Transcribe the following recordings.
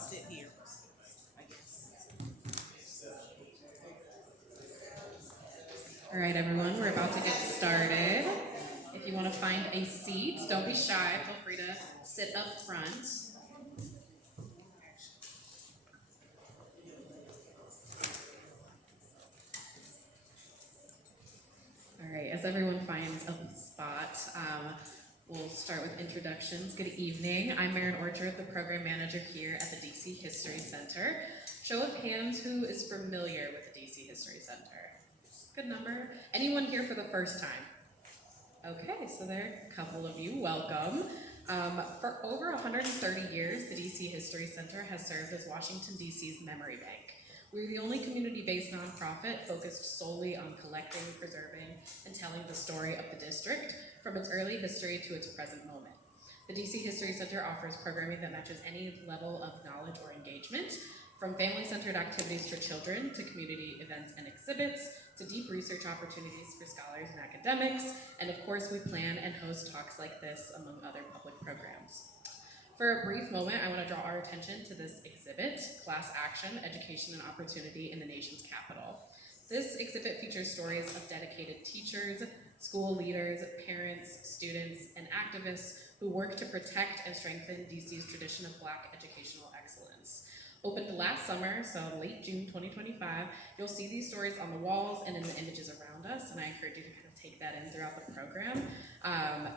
sit here, I guess. All right, everyone, we're about to get started. If you want to find a seat, don't be shy. Feel free to sit up front. All right, as everyone finds a spot, we'll start with introductions. Good evening. I'm Marin Orchard, the program manager here at the DC History Center. Show of hands, who is familiar with the DC History Center? Good number. Anyone here for the first time? Okay, so there are a couple of you. Welcome. For over 130 years, the DC History Center has served as Washington, D.C.'s memory bank. We're the only community-based nonprofit focused solely on collecting, preserving, and telling the story of the district from its early history to its present moment. The DC History Center offers programming that matches any level of knowledge or engagement, from family-centered activities for children to community events and exhibits, to deep research opportunities for scholars and academics, and of course we plan and host talks like this among other public programs. For a brief moment, I want to draw our attention to this exhibit, Class Action, Education and Opportunity in the Nation's Capital. This exhibit features stories of dedicated teachers, school leaders, parents, students, and activists who work to protect and strengthen DC's tradition of Black educational excellence. Opened last summer, so late June 2025, you'll see these stories on the walls and in the images around us, and I encourage you to kind of take that in throughout the program.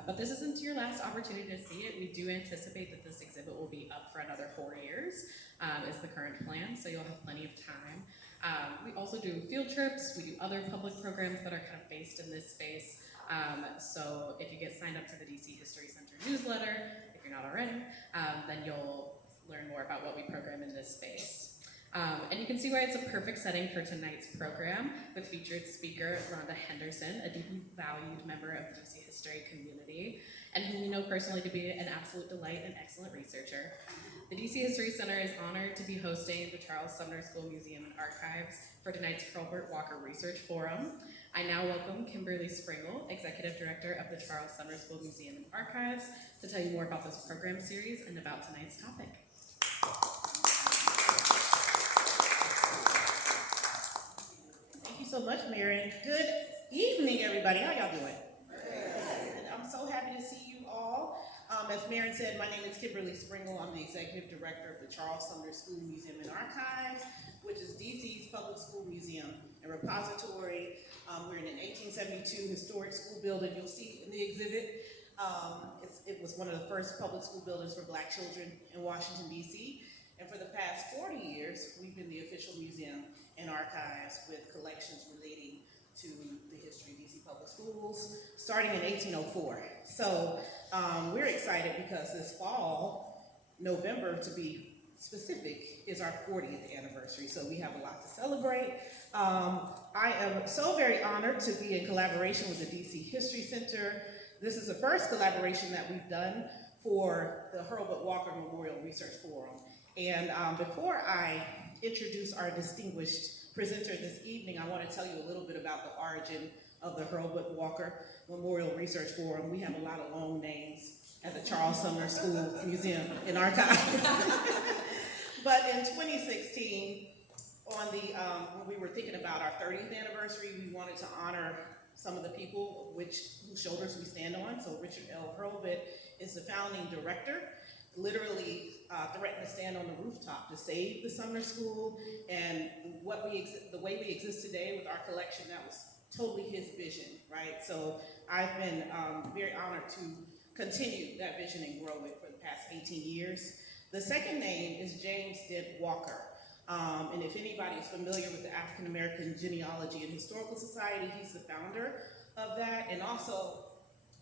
But this isn't your last opportunity to see it. We do anticipate that this exhibit will be up for another 4 years, is the current plan, so you'll have plenty of time. We also do field trips, we do other public programs that are kind of based in this space. So if you get signed up for the DC History Center newsletter, if you're not already, then you'll learn more about what we program in this space. And you can see why it's a perfect setting for tonight's program with featured speaker Rhonda Henderson, a deeply valued member of the DC history community, and whom we know personally to be an absolute delight and excellent researcher. The DC History Center is honored to be hosting the Charles Sumner School Museum and Archives for tonight's Herbert Walker Research Forum. I now welcome Kimberly Springle, Executive Director of the Charles Sumner School Museum and Archives, to tell you more about this program series and about tonight's topic. Thank you so much, Marin. Good evening, everybody. How y'all doing? Good. I'm so happy to see you all. As Marin said, my name is Kimberly Springle. I'm the Executive Director of the Charles Sumner School Museum and Archives, which is DC's public school museum and repository. We're in an 1872 historic school building. You'll see in the exhibit, it was one of the first public school buildings for Black children in Washington, D.C. And for the past 40 years, we've been the official museum and archives with collections relating to the history of DC public schools, starting in 1804. So we're excited because this fall, November to be specific, is our 40th anniversary. So we have a lot to celebrate. I am so very honored to be in collaboration with the DC History Center. This is the first collaboration that we've done for the Herbert Walker Memorial Research Forum. And before I introduce our distinguished presenter this evening, I want to tell you a little bit about the origin of the Herbert Walker Memorial Research Forum. We have a lot of long names at the Charles Sumner School Museum and Archives. But in 2016, when we were thinking about our 30th anniversary, we wanted to honor some of the people whose shoulders we stand on. So Richard L. Hurlbut is the founding director, literally threatened to stand on the rooftop to save the Sumner School, and the way we exist today with our collection, that was totally his vision, right? So I've been very honored to continue that vision and grow it for the past 18 years. The second name is James Dent Walker. And if anybody is familiar with the African American Genealogy and Historical Society, he's the founder of that. And also,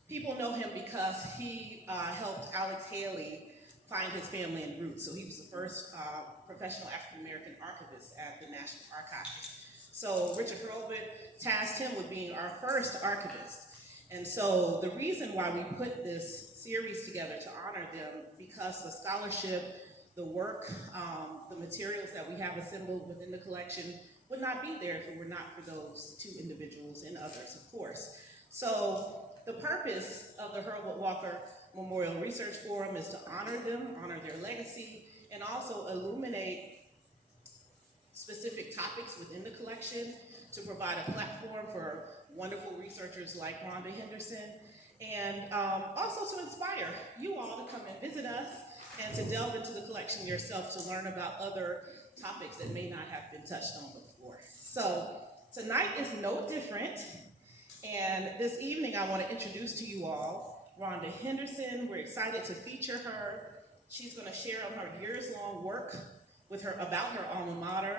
people know him because he helped Alex Haley find his family and roots. So he was the first professional African American archivist at the National Archives. So Richard Hurlbut tasked him with being our first archivist. And so the reason why we put this series together to honor them, because the scholarship, the work, the materials that we have assembled within the collection would not be there if it were not for those two individuals and others, of course. So the purpose of the Herbert Walker Memorial Research Forum is to honor them, honor their legacy, and also illuminate specific topics within the collection to provide a platform for wonderful researchers like Rhonda Henderson, and also to inspire you all to come and visit us and to delve into the collection yourself to learn about other topics that may not have been touched on before. So tonight is no different, and this evening I want to introduce to you all Rhonda Henderson. We're excited to feature her. She's going to share on her years-long work with her about her alma mater,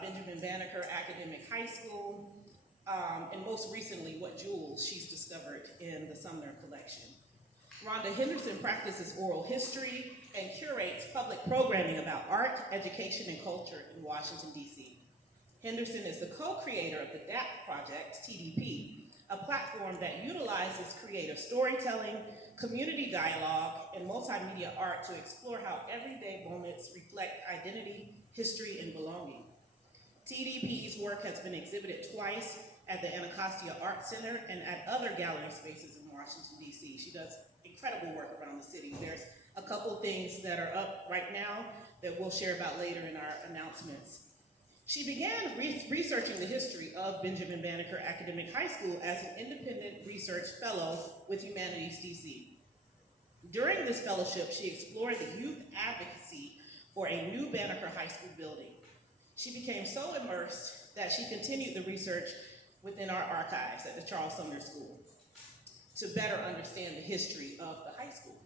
Benjamin Banneker Academic High School, and most recently what jewels she's discovered in the Sumner collection. Rhonda Henderson practices oral history and curates public programming about art, education, and culture in Washington, D.C. Henderson is the co-creator of the DAP Project, TDP, a platform that utilizes creative storytelling, community dialogue, and multimedia art to explore how everyday moments reflect identity, history, and belonging. TDP's work has been exhibited twice at the Anacostia Art Center and at other gallery spaces in Washington, D.C. She does incredible work around the city. There's a couple things that are up right now that we'll share about later in our announcements. She began researching the history of Benjamin Banneker Academic High School as an independent research fellow with Humanities DC. During this fellowship, she explored the youth advocacy for a new Banneker High School building. She became so immersed that she continued the research within our archives at the Charles Sumner School to better understand the history of the high school.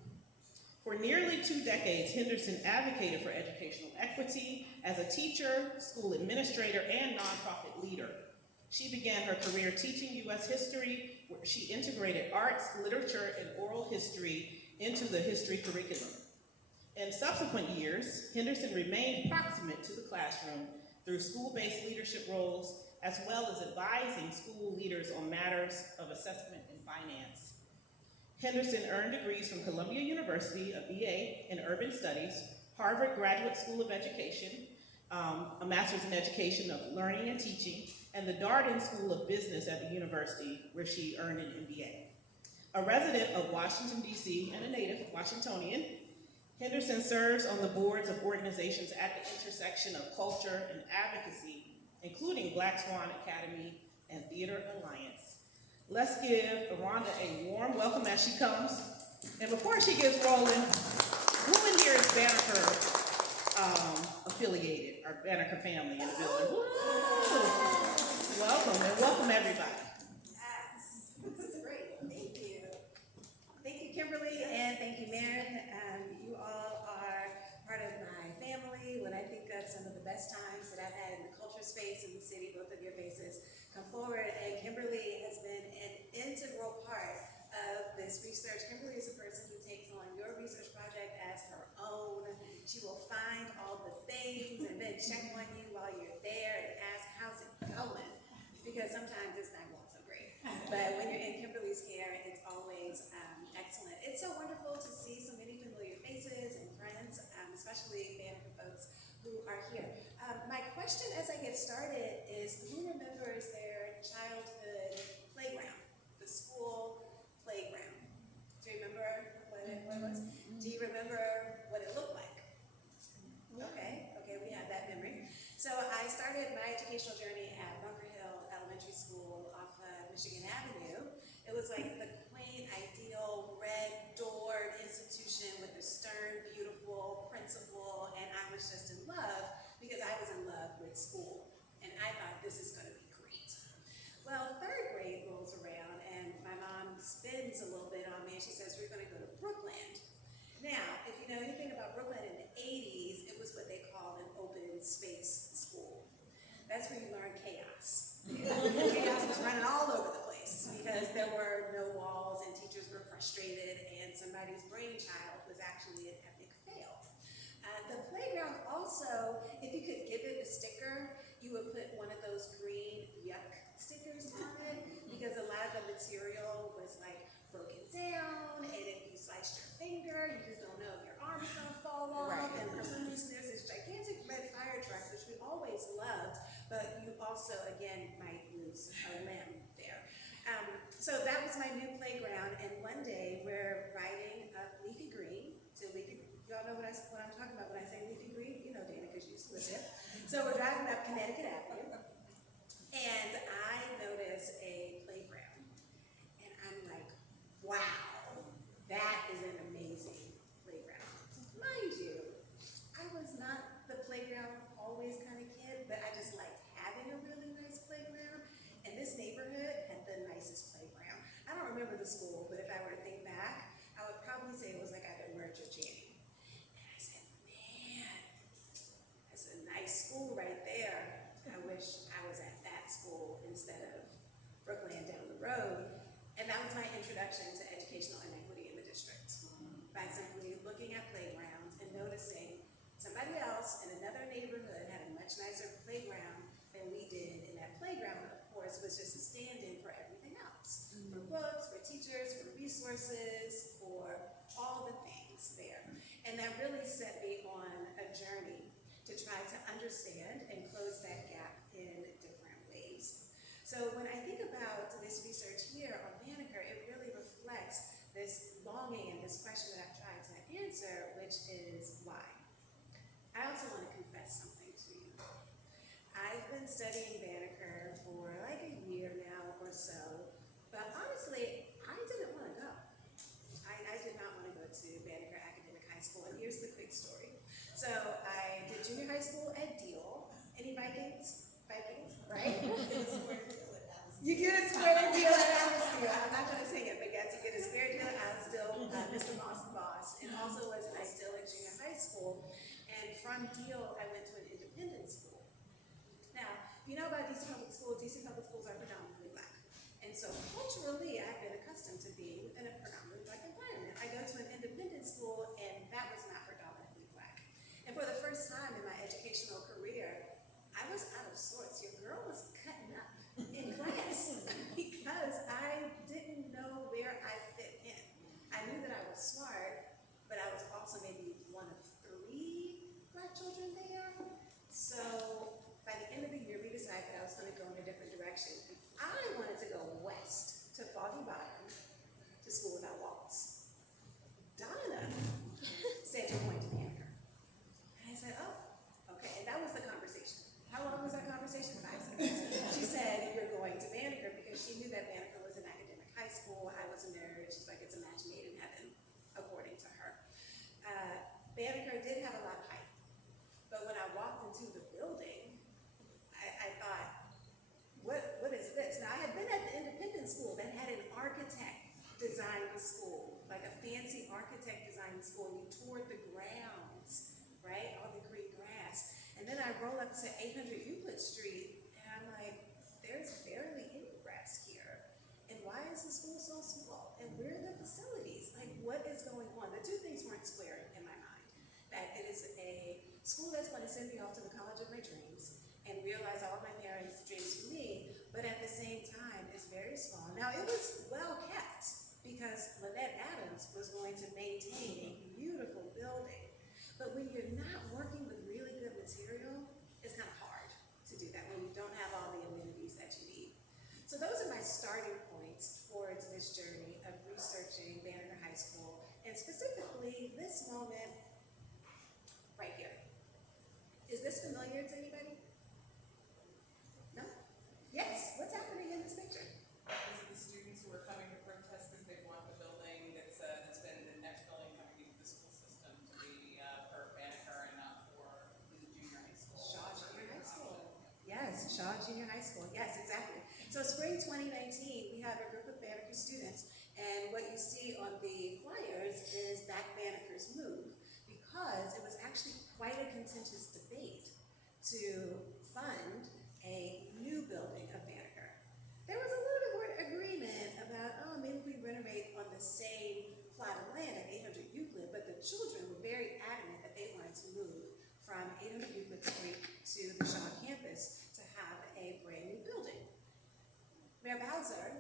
For nearly 2 decades, Henderson advocated for educational equity as a teacher, school administrator, and nonprofit leader. She began her career teaching U.S. history, where she integrated arts, literature, and oral history into the history curriculum. In subsequent years, Henderson remained proximate to the classroom through school-based leadership roles, as well as advising school leaders on matters of assessment and finance. Henderson earned degrees from Columbia University, a BA in Urban Studies, Harvard Graduate School of Education, a Master's in Education of Learning and Teaching, and the Darden School of Business at the university, where she earned an MBA. A resident of Washington, D.C., and a native Washingtonian, Henderson serves on the boards of organizations at the intersection of culture and advocacy, including Black Swan Academy and Theater Alliance. Let's give Rhonda a warm welcome as she comes. And before she gets rolling, who in here is Banneker affiliated, or Banneker family in the building? Woo! Welcome, and welcome everybody. Yes, this is great. Thank you. Thank you, Kimberly, and thank you, Maren. You all are part of my family. When I think of some of the best times that I've had in the culture space in the city, both of your faces come forward, and Kimberly has been an integral part of this research. Kimberly is a person who takes on your research project as her own. She will find all the things and then check on you while you're there and ask, how's it going? Because sometimes it's not going so great. But when you're in Kimberly's care, it's always excellent. It's so wonderful to see so many familiar faces and friends, especially Banneker folks who are here. My question as I get started is, who remembers their childhood playground, the school playground? Do you remember what it was? Do you remember what it looked like? Okay, we have that memory. So I started my educational journey at Bunker Hill Elementary School off Michigan Avenue. It was like the quaint, ideal, red-doored institution with a stern, beautiful principal, and I was just in love because I was in love with school, and I thought this is going to be great. Well, 3rd grade rolls around, and my mom spins a little bit on me, and she says, we're going to go to Brookland. Now, if you know anything about Brookland in the 80s, it was what they called an open space school. That's where you learn chaos. Chaos was running all over the place because there were no walls and teachers were frustrated, and somebody's brainchild was actually an epic fail. The playground also, if you could give it a sticker, you would put one of those green yuck stickers on it, because a lot of the material was like broken down, and if you sliced your finger, you just don't know if your arm is gonna fall off. Right. And for some reason, there's this gigantic red fire truck, which we always loved, but you also, again, might lose a limb there. So that was my new playground, and one day we're riding up Leafy Green to Leafy. Y'all know what I'm talking about when I say Leafy So we're driving up Connecticut Avenue, and I notice a playground, and I'm like, wow, that is an amazing playground. Mind you, I was not the playground always kind of kid, but I just liked having a really nice playground, and this neighborhood had the nicest playground. I don't remember the school, but if I were to think back, I would probably say it was like either Merch or Janney. And I said, man, that's a nice school right there. I wish I was at that school instead of Brookland down the road. And that was my introduction to educational inequity in the district. By simply looking at playgrounds and noticing somebody else in another neighborhood had a much nicer playground than we did. And that playground, of course, was just a stand-in for everything else. For books, for teachers, for resources, for all the things there. And that really set me on a journey to try to understand and close that gap in different ways. So when I think about this research here on Banneker, it really reflects this longing and this question that I've tried to answer, which is why? I also want to confess something to you. I've been studying Banneker for like a year now or so, but honestly, I didn't want to go. I did not want to go to Banneker Academic High School, and here's the quick story. So I did junior high school at Deal. Any Vikings? Vikings, right? You get a square deal at Allenstown. I'm not going to sing it, but yes, you get a square deal at Allenstown. Mr. Moss, the boss, and also was I still at junior high school. And from Deal, I went to an independent school. Now, you know about DC Public Schools are predominantly black. And so culturally, I've been accustomed to being in a predominantly black environment. I go to an independent school, and that was not predominantly black. And for the first time in my educational career, I was out of sorts. Your girl was cutting up in class because I didn't know where I fit in. I knew that I was smart, but I was also maybe one of 3 black children there. So by the end of the year, we decided that I was going to go in a different direction. I wanted to go west to Foggy Bottom to School Without Walls. Donna said, "You're going to Banneker." And I said, "Oh, okay." And that was the conversation. How long was that conversation? 5 seconds. She said, "You're going to Banneker," because she knew that Banneker was an academic high school. I was a nerd. She's like, it's a match made in heaven, according to her. Banneker did have a lot of hype. But when I walked into the building, I thought, what is this? Now, I had been at the independent school that had an architect design the school, like a fancy architect design the school. You toured the grounds, right? All the green grass. And then I roll up to 800 Euclid Street, and I'm like, there's barely any grass here. And why is the school so small? And where are the facilities? Like, what is going on? The two things weren't squaring in my mind. That it is a school that's going to send me off to the college of my dreams and realize all of my parents' dreams for me, but at the same time, it's very small. Now, it was well kept because Lynette Adams was going to maintain a beautiful building. But when you're not working with really good material, it's kind of hard to do that when you don't have all the amenities that you need. So those are my starting points towards this journey of researching Banneker High School, and specifically this moment right here. Is this familiar to anybody? No? Yes, what's happening in this picture? These are the students who are coming to protest because they want the building that's been the next building coming into the school system to be for Banneker and not for the junior high school. Shaw Junior High School. Yes, Shaw Junior High School. Yes, exactly. So spring 2019, we have a group of Banneker students, and what you see on the flyers is Back Banneker's Move, because it was actually quite a contentious debate to fund a new building of Banneker. There was a little bit more agreement about, oh, maybe we renovate on the same plot of land at 800 Euclid, but the children were very adamant that they wanted to move from 800 Euclid Street to the Shaw campus to have a brand new building. Mayor Bowser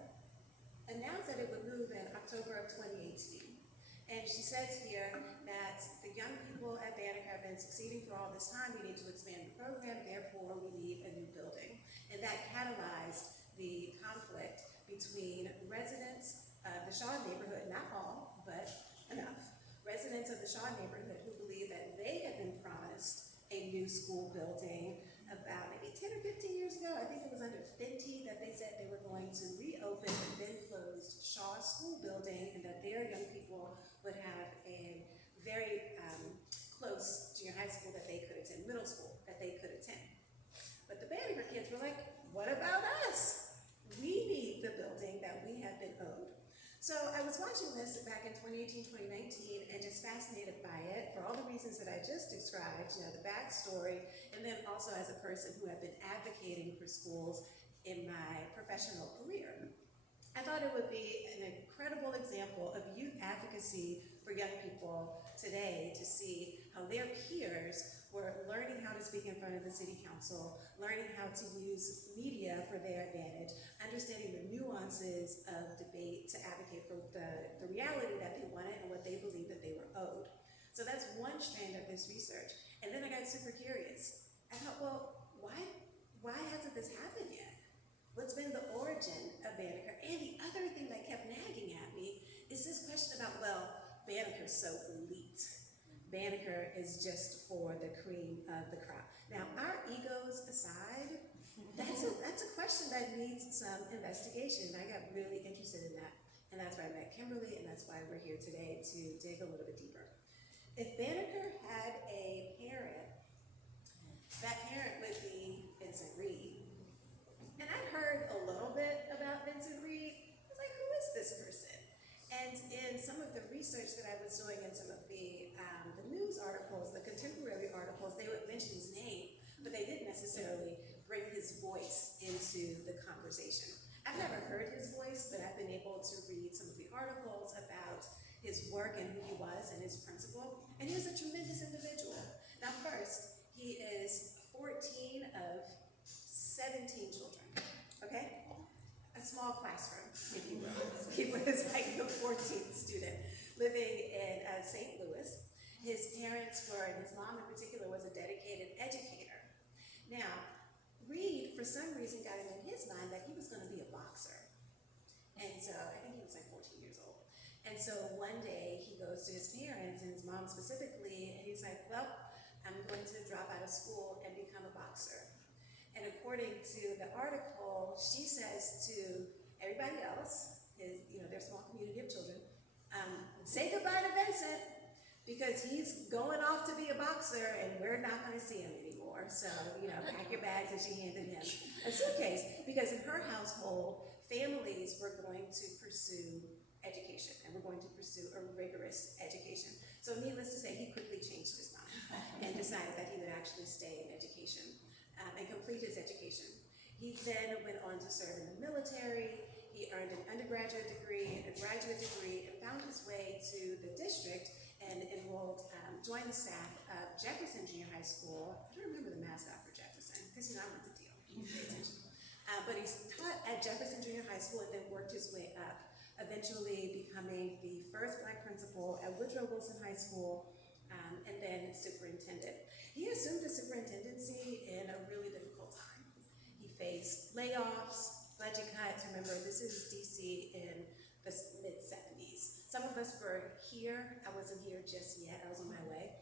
announced that it would move in October of 2018. And she says here that the young people at Banneker have been succeeding for all this time. We need to expand the program, therefore we need a new building. And that catalyzed the conflict between residents of the Shaw neighborhood, not all, but enough, residents of the Shaw neighborhood who believe that they had been promised a new school building 10 or 15 years ago, I think it was under Fenty, that they said they were going to reopen the then closed Shaw School building, and that their young people would have a very close junior high school that they could attend, middle school that they could attend. But the Banneker kids were like, what about us? We need the building that we have been owed. So I was watching this back in 2018, 2019, and just fascinated by it for all the reasons that I just described, the backstory, and then also as a person who had been advocating for schools in my professional career. I thought it would be an incredible example of youth advocacy for young people today to see how their peers were learning how to speak in front of the city council, learning how to use media for their advantage, understanding the nuances of debate to advocate for the reality that they wanted and what they believed that they were owed. So that's one strand of this research. And then I got super curious. I thought, well, why hasn't this happened yet? What's been the origin of Banneker? And the other thing that kept nagging at me is this question about, well, Banneker's so elite. Banneker is just for the cream of the crop. Now, our egos aside, that's a question that needs some investigation. I got really interested in that, and that's why I met Kimberly, and that's why we're here today to dig a little bit deeper. If Banneker had a parent, that parent would be Vincent Reed. And I heard a little bit about Vincent Reed. I was like, who is this person? And in some of the research that I was doing in some of the news articles, the contemporary articles, they would mention his name, but they didn't necessarily bring his voice into the conversation. I've never heard his voice, but I've been able to read some of the articles about his work and who he was and his principle, and he was a tremendous individual. Now first, he is 14 of 17 children, okay? A small classroom, if you will. He was like the 14th student living in St. Louis. His parents were, and his mom in particular, was a dedicated educator. Now, Reed, for some reason, got it in his mind that he was going to be a boxer. And so, I think he was like 14 years old. And so one day, he goes to his parents, and his mom specifically, and he's like, well, I'm going to drop out of school and become a boxer. And according to the article, she says to everybody else, their small community of children, say goodbye to Vincent, because he's going off to be a boxer and we're not going to see him anymore. So, pack your bags, and she handed him a suitcase, because in her household, families were going to pursue education and were going to pursue a rigorous education. So needless to say, he quickly changed his mind and decided that he would actually stay in education and complete his education. He then went on to serve in the military. He earned an undergraduate degree, a graduate degree, and found his way to the district and joined the staff of Jefferson Junior High School. I don't remember the mascot for Jefferson, because I went to deal. Pay attention. But he's taught at Jefferson Junior High School and then worked his way up, eventually becoming the first Black principal at Woodrow Wilson High School, and then superintendent. He assumed the superintendency in a really difficult time. He faced layoffs, budget cuts. Remember, this is DC in the mid-70s. Some of us were here. I wasn't here just yet. I was on my way.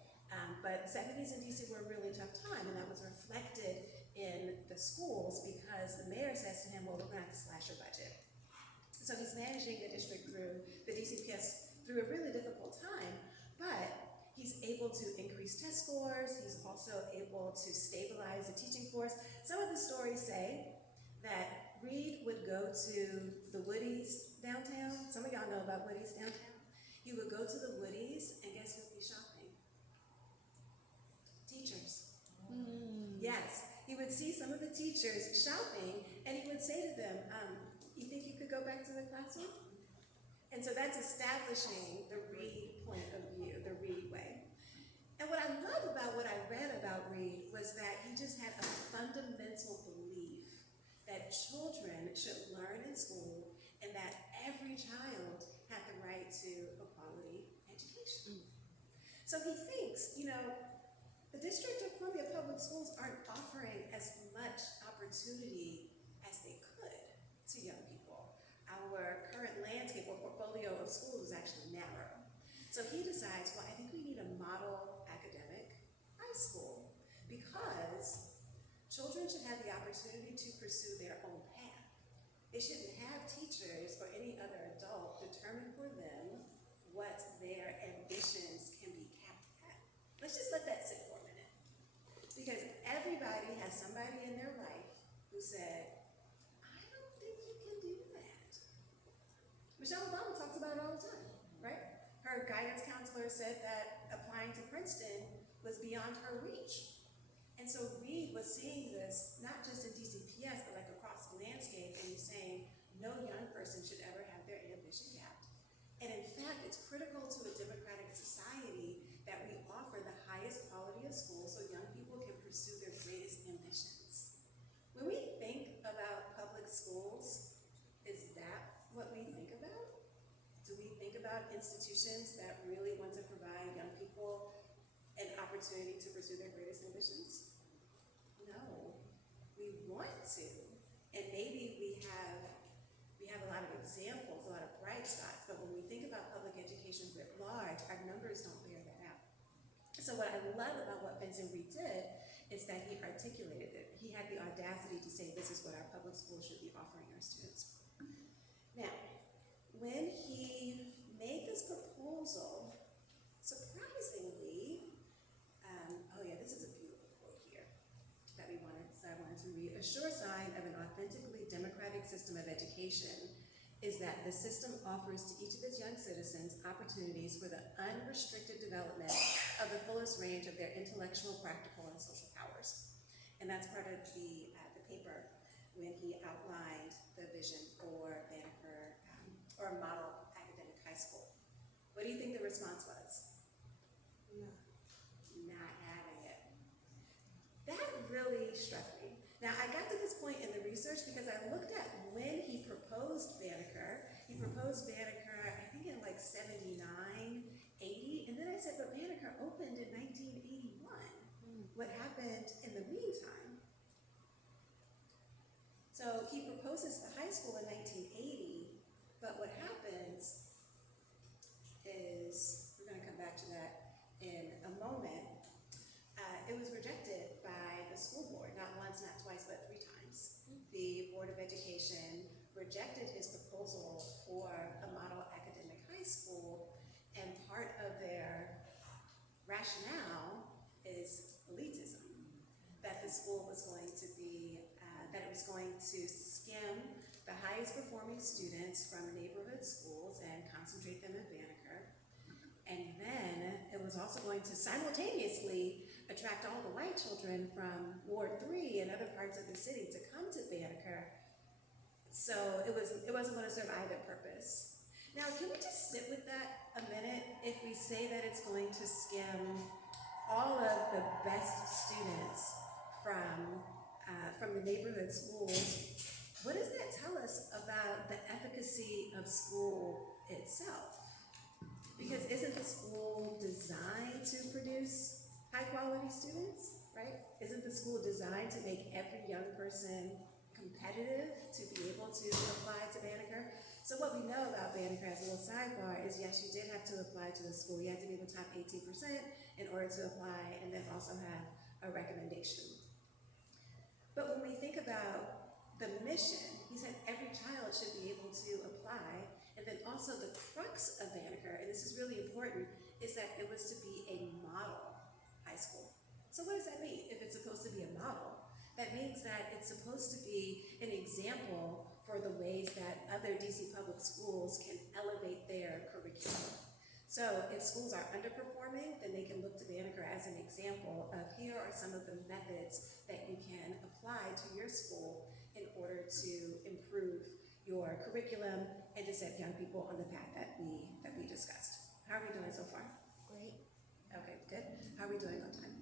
But the 70s in DC were a really tough time, and that was reflected in the schools because the mayor says to him, well, we're going to have to slash your budget. So he's managing the district through the DCPS through a really difficult time, but he's able to increase test scores. He's also able to stabilize the teaching force. Some of the stories say that Reed would go to the Woodies downtown. Some of y'all know about Woodies downtown. He would go to the Woodies, and guess who'd be shopping? Teachers. Yes, he would see some of the teachers shopping, and he would say to them, you think you could go back to the classroom? And so that's establishing the Reed point of view, the Reed way. And what I love about what I read about Reed was that he just had a fundamental belief that children should learn in school and that every child had the right to a quality education. So he thinks, the District of Columbia Public Schools aren't offering as much opportunity as they could to young people. Our current landscape or portfolio of schools is actually narrow. So he decides, well, I think we need a model academic high school because children children should have the opportunity to pursue their own path. They shouldn't have teachers or any other adult determine for them what their ambitions can be capped at. Let's just let that sit for a minute. Because everybody has somebody in their life who said, I don't think you can do that. Michelle Obama talks about it all the time, right? Her guidance counselor said that applying to Princeton was beyond her reach. And so Reed was seeing this, not just in DCPS, but like across the landscape, and he's saying no young person should ever have their ambition capped. And in fact, it's critical to a democratic society that we offer the highest quality of school so young people can pursue their greatest ambitions. When we think about public schools, is that what we think about? Do we think about institutions that really want to provide young people an opportunity to pursue their greatest ambitions? No, we want to, and maybe we have a lot of examples, a lot of bright spots, but when we think about public education writ large, our numbers don't bear that out. So what I love about what Vincent Reed did is that he articulated it. He had the audacity to say this is what our public schools should be offering our students. Now, when he made this proposal, surprisingly, oh yeah, this is a beautiful quote here that I wanted to read. A sure sign of an authentically democratic system of education is that the system offers to each of its young citizens opportunities for the unrestricted development of the fullest range of their intellectual, practical, and social powers. And that's part of the paper when he outlined the vision for Banneker, or model academic high school. What do you think the response was? No. Not having it. That really struck me. Now, I got to this point in the research because I looked at when he proposed Banneker. He proposed Banneker, I think in like 79, 80, and then I said, but Banneker opened in 1981. What happened in the meantime? So he proposes the high school in 1980, but what happens is, we're going to come back to that in a moment, it was rejected by the school board, not once, not twice, but 3 times. The Board of Education rejected his proposal for a model academic high school, and part of their rationale is elitism, that the school was going to be, that it was going to skim the highest performing students from neighborhood schools and concentrate them in Banneker. And then it was also going to simultaneously attract all the white children from Ward 3 and other parts of the city to come to Banneker. So it wasn't going to serve either purpose. Now, can we just sit with that a minute? If we say that it's going to skim all of the best students from the neighborhood schools, what does that tell us about the efficacy of school itself? Because isn't the school designed to produce high-quality students, right? Isn't the school designed to make every young person competitive to be able to apply to Banneker? So what we know about Banneker, as a little sidebar, is yes, you did have to apply to the school. You had to be in the top 18% in order to apply, and then also have a recommendation. But when we think about the mission, he said every child should be able to apply. And then also the crux of Banneker, and this is really important, is that it was to be a model high school. So what does that mean if it's supposed to be a model? That means that it's supposed to be an example for the ways that other DC public schools can elevate their curriculum. So if schools are underperforming, then they can look to Banneker as an example of here are some of the methods that you can apply to your school in order to improve your curriculum and to set young people on the path that we discussed. How are we doing so far? Great. Okay, good. How are we doing on time?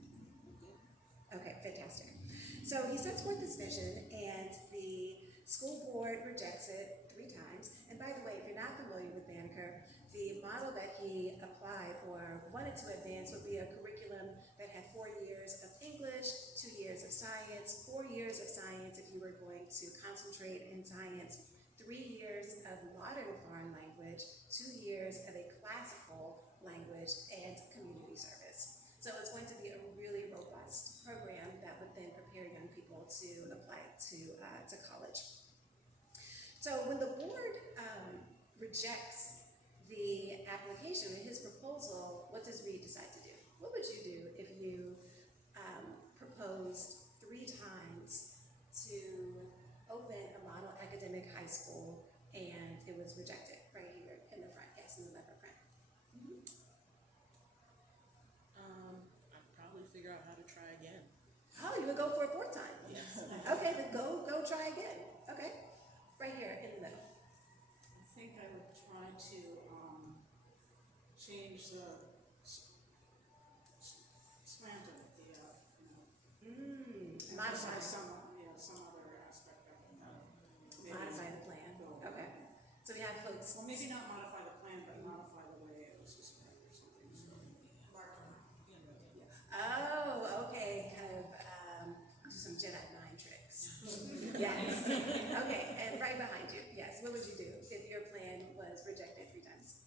Okay, fantastic. So he sets forth this vision, and the school board rejects it 3 times. And by the way, if you're not familiar with Banneker, the model that he applied or wanted to advance would be a curriculum that had 4 years of English, 2 years of science, 4 years of science if you were going to concentrate in science, 3 years of modern foreign language, 2 years of a classical language, and community service. So it's going to be a really robust program that would then prepare young people to apply to college. So when the board rejects the application, his proposal, what does Reed decide to do? What would you do if you proposed 3 times to open a model academic high school and it was rejected right here in the front? Yes, in the leopard print. I'd probably figure out how to try again. Oh, you would go for a 4th time? Yes. Okay, then go try again. Okay, right here in the middle. I think I would try to change the slant of it, Modify. some other aspect of it. Maybe Modify the plan. go- Okay. So we have folks. Well, maybe not modify the plan, but modify the way it was described or something, so. Oh, okay, kind of do some Jedi mind tricks. Yes. Okay, and right behind you. Yes. What would you do if your plan was rejected 3 times?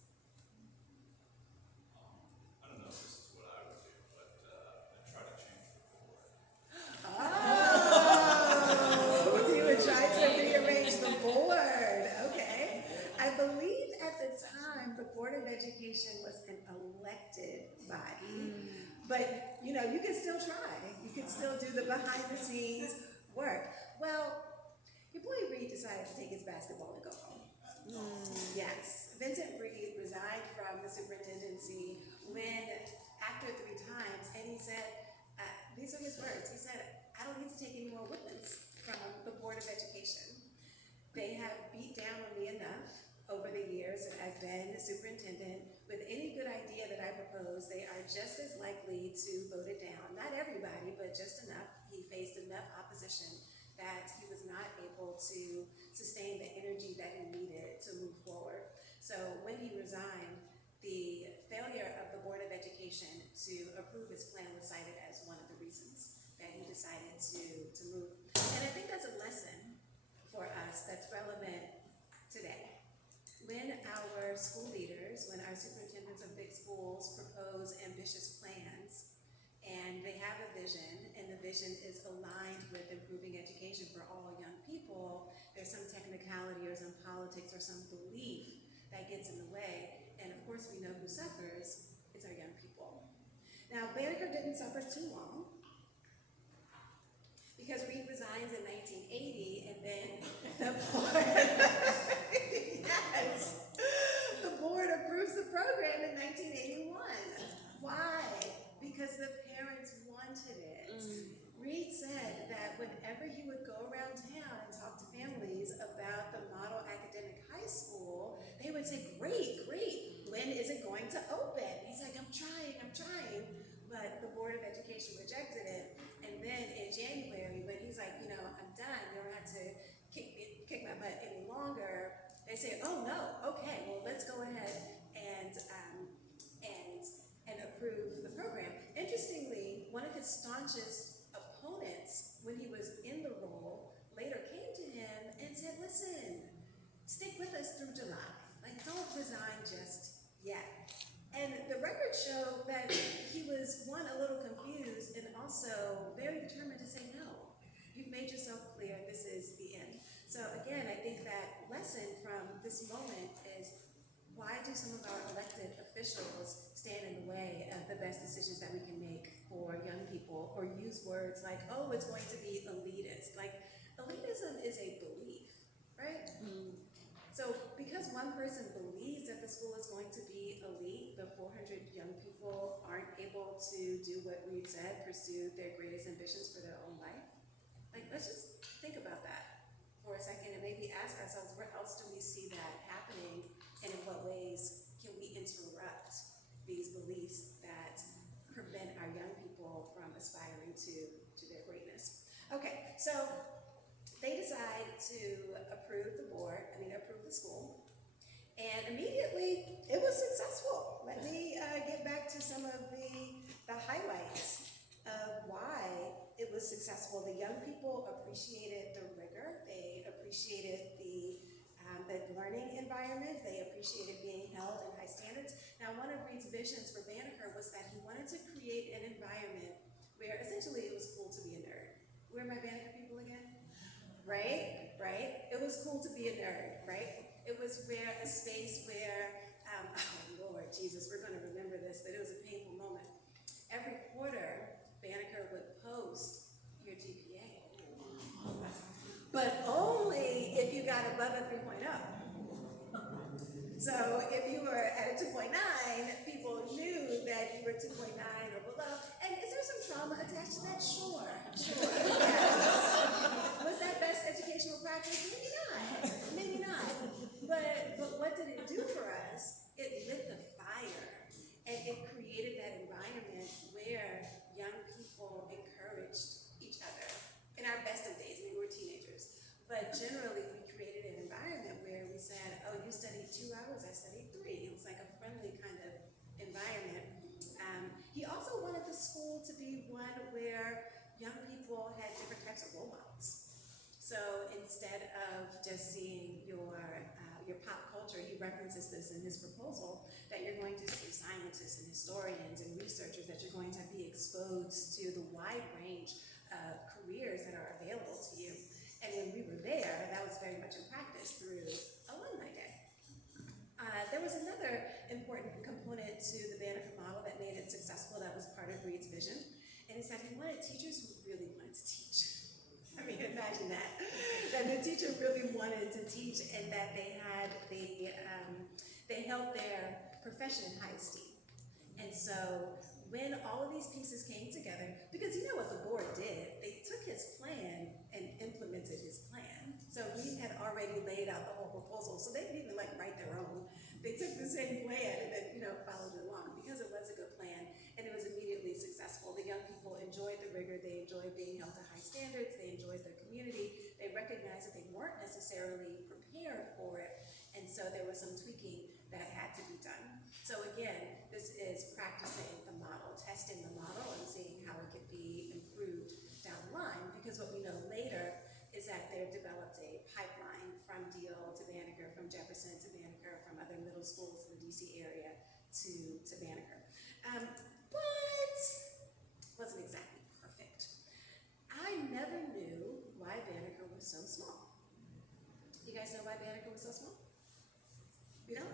I don't know if this is what I would do, but I'd try to change the board. Oh, you would try to rearrange the board. Okay. I believe at the time the Board of Education was an elected body, but you can still try. You can still do the behind the scenes work. Well, your boy Reed decided to take his basketball and go home. Yes, Vincent Reed resigned from the superintendency when, after 3 times, and he said, these are his words, he said, I don't need to take any more whippings from the Board of Education. They have beat down on me enough over the years that I've been the superintendent. With any good idea that I propose, they are just as likely to vote it down. Not everybody, but just enough. He faced enough opposition that he was not able to sustain the energy that he needed to move forward. So when he resigned, the failure of the Board of Education to approve his plan was cited as one of the reasons that he decided to move. And I think that's a lesson for us that's relevant today. When our school leaders, when our superintendents of big schools propose ambitious plans, and they have a vision, and the vision is aligned with improving education for all young people, there's some technicality or some politics or some belief that gets in the way, and of course we know who suffers, it's our young people. Now, Banneker didn't suffer too long, because Reed resigns in 1980, and then the board, yes, the board approves the program in 1981. Why? Because the parents wanted it. Reed said that whenever he would go around town and talk to families about the model academic high school, they would say, great, when is it going to open? He's like, I'm trying, but the Board of Education rejected it. And then in January, when he's like, I'm done, you don't have to kick my butt any longer, they say, oh no, okay, well let's go ahead and approve the program. Interestingly, one of his staunchest opponents, when he was in the role, later came to him and said, listen, stick with us through July. Like, don't resign just yet. And the records show that he was, one, a little confused, and also very determined to say, no, you've made yourself clear, this is the end. So again, I think that lesson from this moment is, why do some of our elected officials stand in the way of the best decisions that we can make for young people, or use words like, oh, it's going to be elitist. Like, elitism is a belief, right? So because one person believes that the school is going to be elite, the 400 young people aren't able to do what Reed said, pursue their greatest ambitions for their own life. Like, let's just think about that for a second and maybe ask ourselves, where else do we see that happening, and in what ways can we interrupt these beliefs that prevent our young people from aspiring to their greatness? Okay, so they decide to approve the school, and immediately it was successful. Let me get back to some of the highlights of why it was successful. The young people appreciated the rigor, they appreciated the learning environment, they appreciated being held in high standards. Now, one of Reed's visions for Banneker was that he wanted to create an environment where essentially it was cool to be a nerd. Where are my Banneker people be a nerd, right? It was where a space where, oh Lord Jesus, we're gonna remember this, but it was a painful moment. Every quarter, Banneker would post your GPA. But only if you got above a 3.0. So if you were at a 2.9, people knew that you were 2.9 or below. And is there some trauma attached to that? Sure, yes. Was that best educational practice? Maybe not, maybe not. But what did it do for us? It lit the fire, and it created that environment where young people encouraged each other. In our best of days, we were teenagers, but generally we created an environment where we said, oh, you studied 2 hours, I studied 3. It was like a friendly kind of environment. He also wanted the school to be one where young people had different types of role models. So instead of just seeing your pop culture, he references this in his proposal, that you're going to see scientists and historians and researchers, that you're going to be exposed to the wide range of careers that are available to you. And when we were there, that was very much in practice through Alumni Day. There was another important component to the Banneker model that made it successful, that was part of Reed's vision, and it's that he wanted teachers who really wanted to teach. I mean, imagine that the teacher really wanted to teach, and that they held their profession in high esteem. And so when all of these pieces came together, because you know what the board did, they took his plan and implemented his plan. So we had already laid out the whole proposal, so they didn't even write their own. They took the same plan and then followed it along, because it was a good plan and it was immediately successful. The young people enjoyed the rigor, they enjoyed being held to high standards, they enjoyed their community, they recognized that they weren't necessarily prepared for it, and so there was some tweaking that had to be done. So again, this is practicing the model, testing the model, and seeing how it could be improved down the line, because what we know later is that they've developed a pipeline from Deal to Banneker, from Jefferson to Banneker, from other middle schools in the DC area to Banneker. But wasn't exactly perfect. I never knew why Banneker was so small. You guys know why Banneker was so small? You know?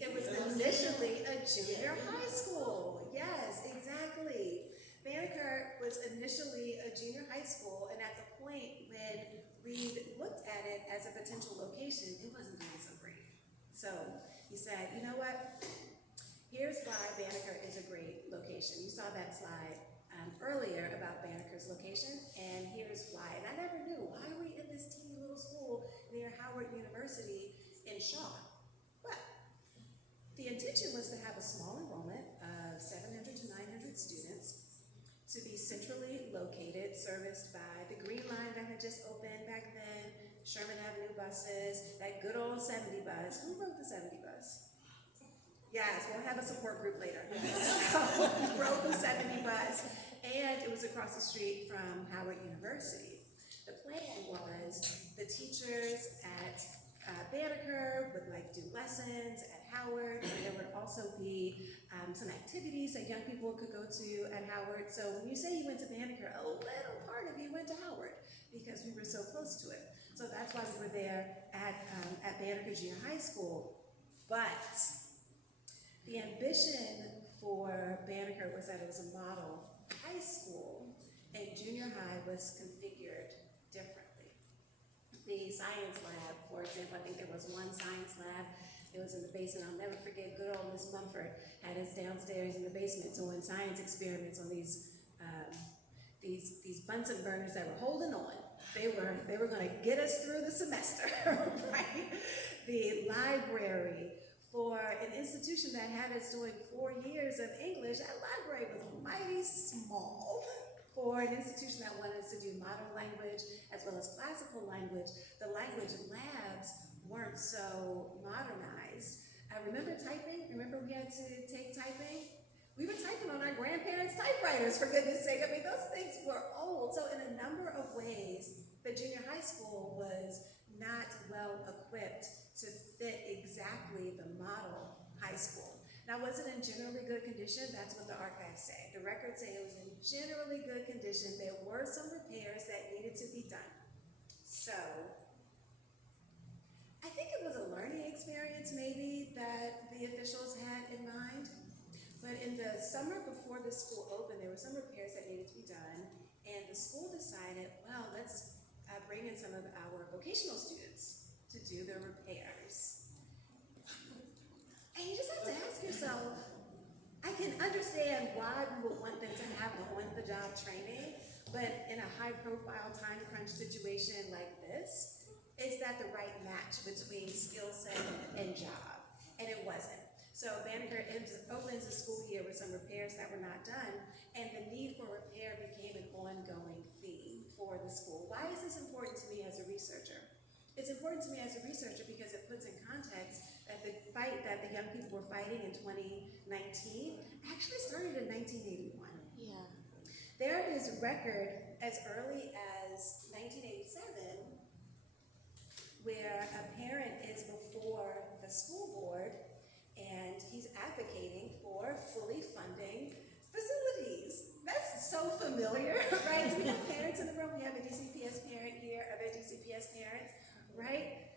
It was initially a junior high school. Yes, exactly. Banneker was initially a junior high school, and at the point when Reed looked at it as a potential location, it wasn't doing so great. So he said, you know what? Here's why Banneker is a great location. You saw that slide earlier about Banneker's location, and here's why. And I never knew, why are we in this teeny little school near Howard University in Shaw? But the intention was to have a small enrollment of 700 to 900 students, to be centrally located, serviced by the Green Line that had just opened back then, Sherman Avenue buses, that good old 70 bus. Who wrote the 70 bus? Yes, we'll have a support group later. So, we rode the 70 bus, and it was across the street from Howard University. The plan was the teachers at Banneker would do lessons at Howard, and there would also be some activities that young people could go to at Howard. So when you say you went to Banneker, a little part of you went to Howard, because we were so close to it. So that's why we were there at Banneker Junior High School. But the ambition for Banneker was that it was a model high school, and junior high was configured differently. The science lab, for example, I think there was one science lab. It was in the basement. I'll never forget, good old Miss Mumford had us downstairs in the basement doing science experiments on these Bunsen burners that were holding on. They were going to get us through the semester, right? The library, for an institution that had us doing 4 years of English, that library was mighty small. For an institution that wanted us to do modern language as well as classical language, the language labs weren't so modernized. I remember typing. Remember we had to take typing? We were typing on our grandparents' typewriters, for goodness sake. I mean, those things were old. So in a number of ways, the junior high school was not well equipped to fit exactly the model high school. Now, was it in generally good condition? That's what the archives say. The records say it was in generally good condition. There were some repairs that needed to be done. So, I think it was a learning experience maybe that the officials had in mind. But in the summer before the school opened, there were some repairs that needed to be done, and the school decided, well, let's bring in some of our vocational students to do the repairs. And you just have to ask yourself, I can understand why we would want them to have the on-the-job training, but in a high-profile time crunch situation like this, is that the right match between skill set and job? And it wasn't. So Banneker opens the school year with some repairs that were not done, and the need for repair became an ongoing theme for the school. Why is this important to me as a researcher? It's important to me as a researcher because it puts in context that the fight that the young people were fighting in 2019 actually started in 1981. Yeah. There is record as early as 1987 where a parent is before the school board and he's advocating for fully funding facilities. That's so familiar, right? Do we have parents in the room? We have a DCPS parent here, other DCPS parents, right?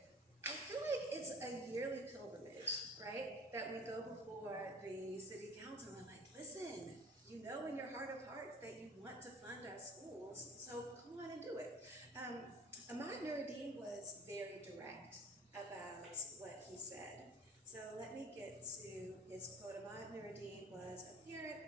I feel like it's a yearly pilgrimage, right? That we go before the city council and like, listen, you know in your heart of hearts that you want to fund our schools, so come on and do it. Ahmad Nuruddin was very direct about what he said. So let me get to his quote. Ahmad Nuruddin was a parent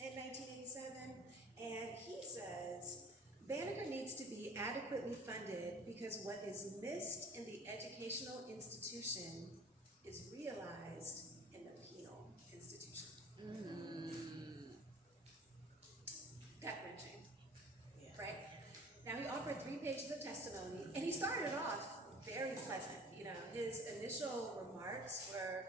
in 1987, and he says, Banneker needs to be adequately funded because what is missed in the educational institution is realized in the penal institution. Gut-wrenching, right? Now he offered 3 pages of testimony, and he started off very pleasant. You know, his initial remarks were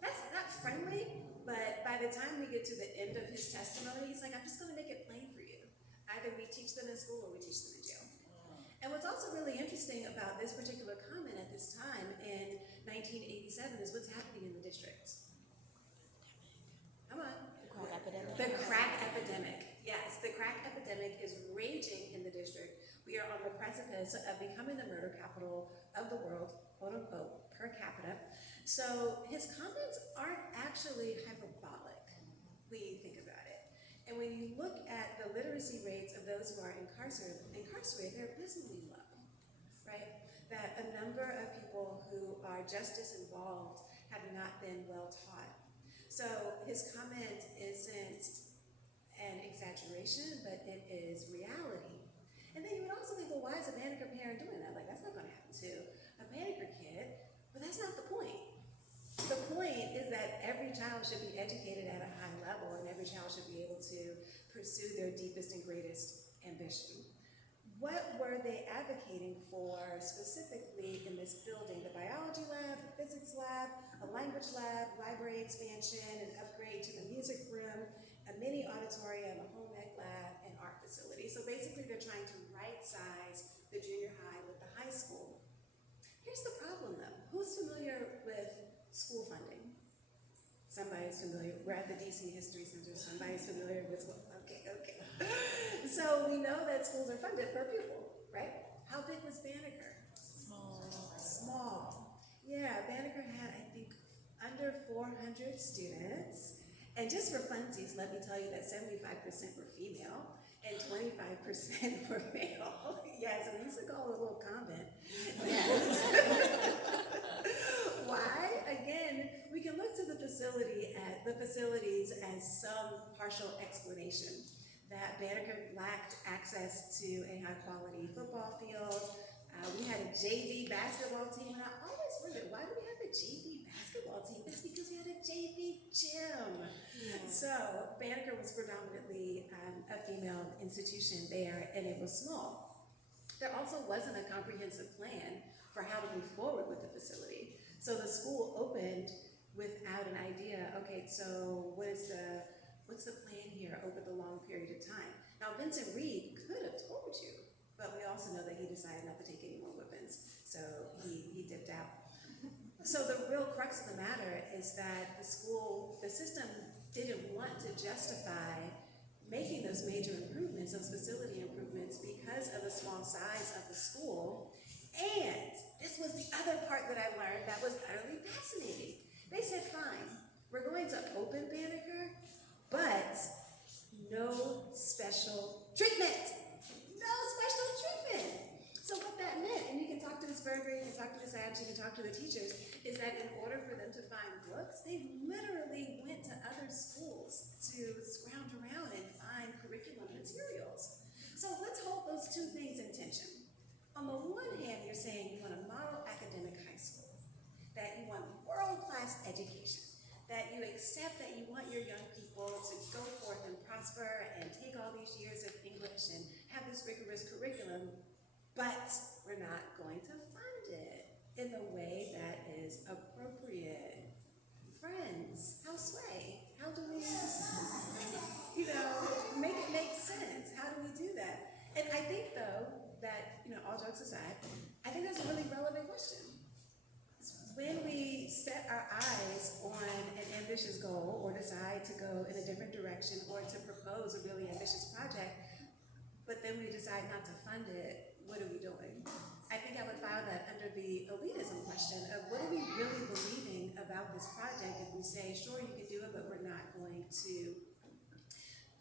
that's not friendly, but by the time we get to the end of his testimony, he's like, I'm just gonna make it plain for you. Either we teach them in school or we teach them in jail. And what's also really interesting about this particular comment at this time in 1987 is what's happening in the district. Come on. Crack epidemic. The crack epidemic. Yes, the crack epidemic is raging in the district. We are on the precipice of becoming the murder capital of the world, quote unquote, per capita. So his comments aren't actually hyperbolic when you think about it. And when you look at the literacy rates of those who are incarcerated, they're abysmally low, right? That a number of people who are justice involved have not been well taught. So his comment isn't an exaggeration, but it is reality. And then you would also think, well, why is a Banneker parent doing that? Like, that's not gonna happen to a Banneker kid, but that's not the point. The point is that every child should be educated at a high level and every child should be able to pursue their deepest and greatest ambition. What were they advocating for specifically in this building? The biology lab, the physics lab, a language lab, library expansion, an upgrade to the music room, a mini auditorium, a home ec lab, and art facility. So basically they're trying to right-size the junior high with the high school. Here's the problem though. Who's familiar with school funding? Somebody's familiar. We're at the DC History Center. Somebody's familiar with what? Okay. So we know that schools are funded per pupil, right? How big was Banneker? Small. Yeah, Banneker had, I think, under 400 students. And just for funsies, let me tell you that 75% were female and 25% were male. Yes, we used to call it a little convent. Yes. Why? Again, we can look to the facilities as some partial explanation that Banneker lacked access to a high-quality football field. We had a JV basketball team, and I always wondered, why do we have a JV basketball team? It's because we had a JV gym. Yeah. So Banneker was predominantly a female institution there, and it was small. There also wasn't a comprehensive plan for how to move forward with the facility. So the school opened without an idea, okay, so what's the plan here over the long period of time? Now, Vincent Reed could have told you, but we also know that he decided not to take any more whippings, so he dipped out. So the real crux of the matter is that the system didn't want to justify making the those major improvements, those facility improvements, because of the small size of the school. And this was the other part that I learned that was utterly fascinating. They said, fine, we're going to open Banneker, but no special treatment. No special treatment. So what that meant, and you can talk to Ms. Berger, you can talk to Ms. Adams, you can talk to the teachers, is that in order for them to find books, they literally went to other schools to scrounge around and find curriculum materials. So let's hold those two things in tension. On the one hand, you're saying you want a model academic high school, that you want world-class education, that you accept that you want your young people to go forth and prosper and take all these years of English and have this rigorous curriculum, but we're not going to fund it in the way that is appropriate. Friends, how sway? How do we, make it make sense? How do we do that? And I think, though, that, all jokes aside, I think that's a really relevant question. When we set our eyes on an ambitious goal or decide to go in a different direction or to propose a really ambitious project, but then we decide not to fund it, what are we doing? I think I would file that under the elitism question of what are we really believing about this project if we say, sure, you can do it, but we're not going to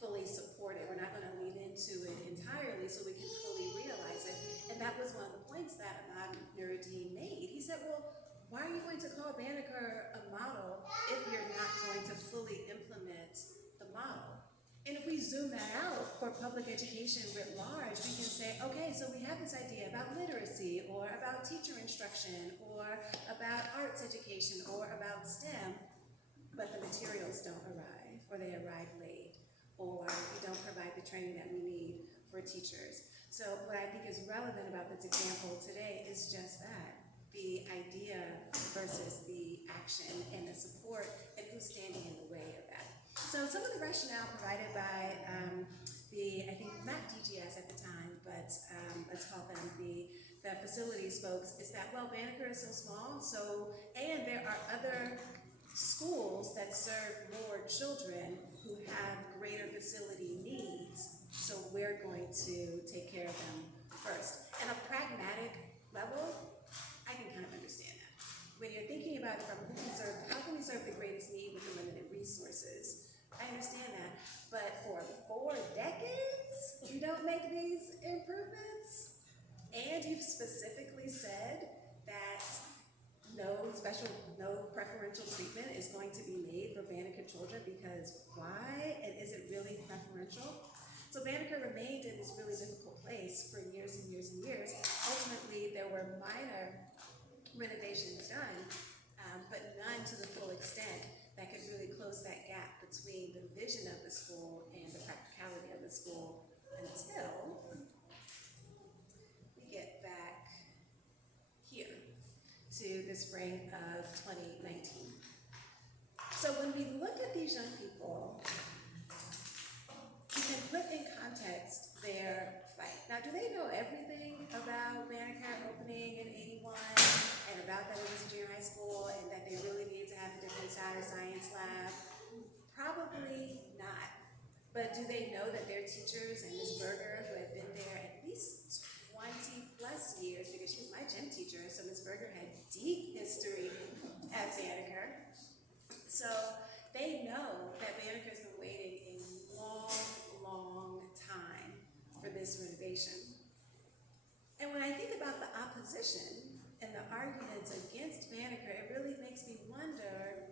fully support it. We're not going to lean into it entirely so we can fully realize it. And that was one of the points that Ahmad Nuruddin made. He said, well, why are you going to call Banneker a model if you're not going to fully implement the model? And if we zoom that out for public education writ large, we can say, okay, so we have this idea about literacy or about teacher instruction or about arts education or about STEM, but the materials don't arrive or they arrive late or we don't provide the training that we need for teachers. So what I think is relevant about this example today is just that, the idea versus the action and the support and who's standing in the way of that. So some of the rationale provided by I think not DGS at the time, but let's call them the facilities folks, is that, well, Banneker is so small, and there are other schools that serve more children who have greater facility needs, so we're going to take care of them first. And a pragmatic level, I can kind of understand that. When you're thinking about it from how can we serve the greatest need with the limited resources? I understand that. But for 4 decades, you don't make these improvements? And you've specifically said that no preferential treatment is going to be made for Banneker children because why? And is it really preferential? So Banneker remained in this really difficult place for years and years and years. Ultimately, there were minor renovations done, but none to the full extent that could really close that gap between the vision of the school and the practicality of the school until we get back here to the spring of 2019. So when we look at these young people, we can put in context their fight. Now, do they know everything about Banneker opening in '81 and about that it was a junior high school and that they really needed to have a different science lab? Probably not. But do they know that their teachers and Ms. Berger, who had been there at least 20 plus years, because she was my gym teacher, so Ms. Berger had deep history at Banneker. So they know that Banneker's been waiting a long time for this renovation. And when I think about the opposition and the arguments against Banneker, it really makes me wonder,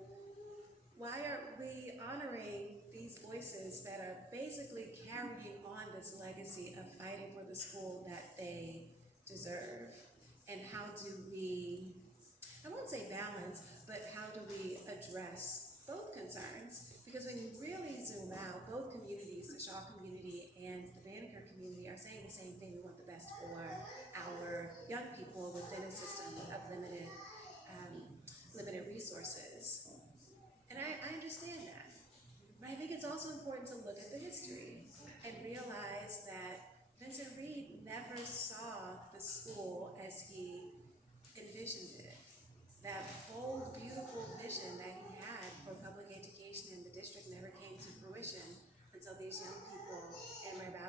why are we honoring these voices that are basically carrying on this legacy of fighting for the school that they deserve? And how do we, I won't say balance, but how do we address both concerns? Because when you really zoom out, both communities, the Shaw community and the Banneker community, are saying the same thing. We want the best for our young people within a system of limited resources. And I understand that. But I think it's also important to look at the history and realize that Vincent Reed never saw the school as he envisioned it. That whole beautiful vision that he had for public education in the district never came to fruition until these young people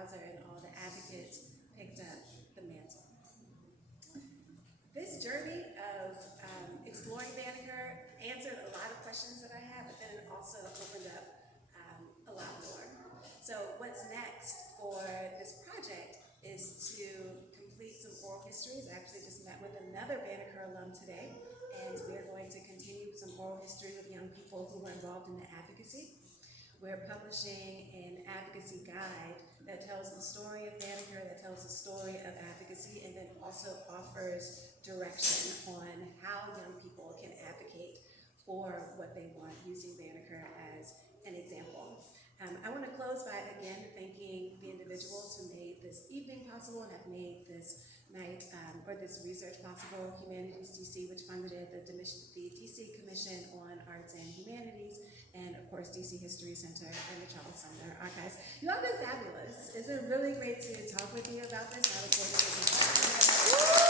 Hauser and all the advocates picked up the mantle. This journey of exploring Banneker answered a lot of questions that I had, but then it also opened up a lot more. So what's next for this project is to complete some oral histories. I actually just met with another Banneker alum today, and we're going to continue some oral history with young people who were involved in the advocacy. We're publishing an advocacy guide that tells the story of Banneker, that tells the story of advocacy, and then also offers direction on how young people can advocate for what they want, using Banneker as an example. I want to close by again thanking the individuals who made this evening possible and have made this night or this research possible. Humanities DC, which funded it, the DC Commission on Arts and Humanities, and of course DC History Center and the Charles Sumner Archives. You all been fabulous. It's been really great to talk with you about this. I look forward to